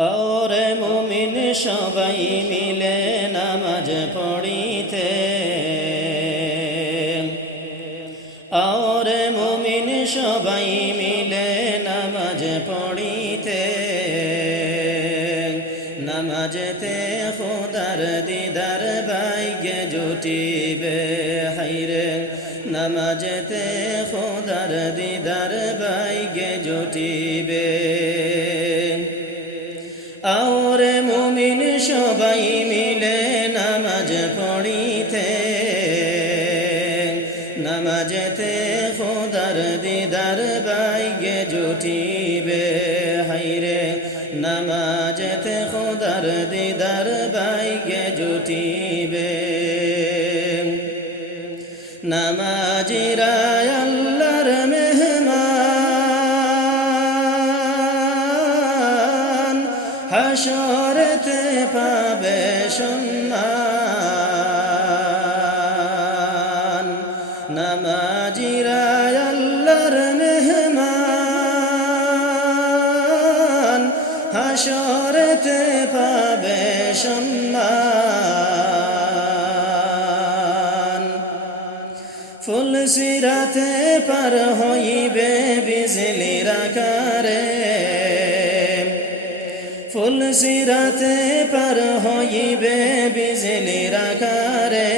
ওরে মুমিন সবাই মিলে নামাজ পড়িতে, ওরে মুমিন সবাই মিলে নামাজ পড়িতে, নামাজেতে খোদার দিদার ভাগ্যে জুটিবে। হাইরে নামাজেতে খোদার দিদার ভাগ্যে জুটিবে। ওরে মুমিন সবাই মিলে নামাজ পড়িতে, নামাজেতে খোদার দিদার ভাগ্যে জুটিবে। হাইরে নামাজেতে খোদার দিদার ভাগ্যে জুটিবে। নামাজিরা আল্লাহর মেহমান, হাসরেতে পাবে সম্মান। নামাজিরা আল্লাহর মেহমান, হাসরেতে পাবে সম্মান। ফুল সিরাতে পার হইবে বিজলির আকারে, ফুল সিরাতে পার হইবে বিজলির আকারে।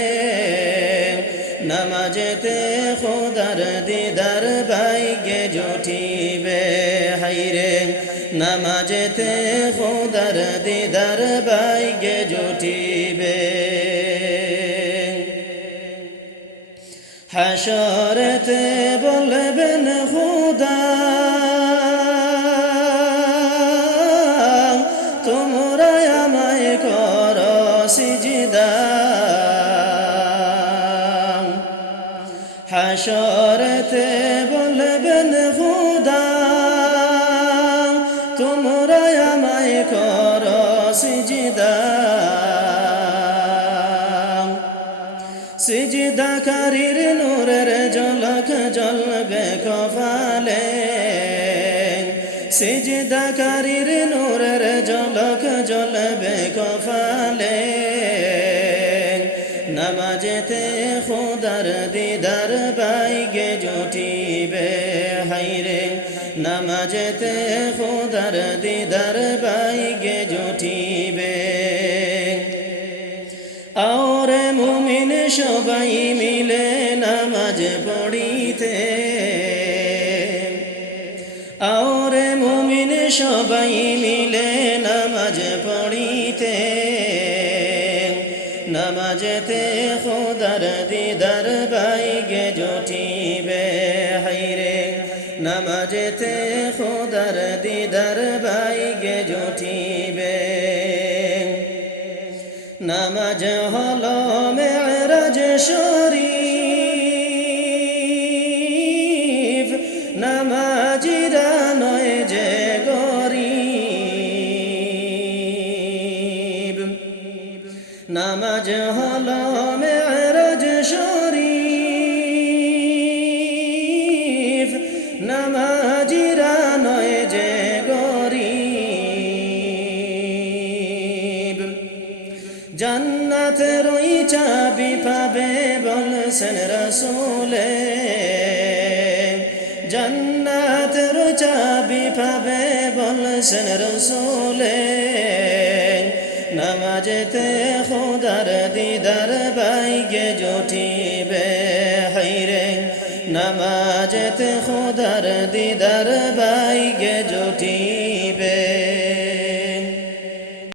নামাজেতে খোদার দিদার ভাগ্যে জুটিবে। হাইরে নামাজেতে খোদার দিদার ভাগ্যে জুটিবে। হাসরেতে বলবেন খোদা, তোমরা আমায় করো সিজদা। হাসরেতে বলবেন খোদা, তোমরা আমায় করো সিজদা। সিজদাকারীর নূরের ঝলক জ্বলবে কপালে, সিজদাকারীর নূরের ঝলক জ্বলবে কপালে। নামাজেতে খোদার দিদার ভাগ্যে জুটিবে। হাইরে নামাজেতে খোদার দিদার ভাগ্যে জুটিবে। ওরে মুমিন সবাই মিলে নামাজ পড়িতে, ওরে মুমিন সবাই মিলে নামাজ পড়িতে, নামাজেতে খোদার দিদার ভাগ্যে জুটিবে। হাইরে নামাজেতে খোদার দিদার ভাগ্যে জুটিবে। নামাজ হলো মেরাজ শরীফ, নামাজিরা নয় যে গরীব। নামাজ হলো মেরাজ শরীফ, নামাজিরা নয় যে গরীব। জান্নাতের ওই চাবি পাবে বলছেন রাসূলে, জান্নাতের ওই চাবি পাবে বলছেন রাসূলে। নামাজেতে খোদার দিদার ভাগ্যে জুটিবে। হাইরে নামাজেতে খোদার দিদার ভাগ্যে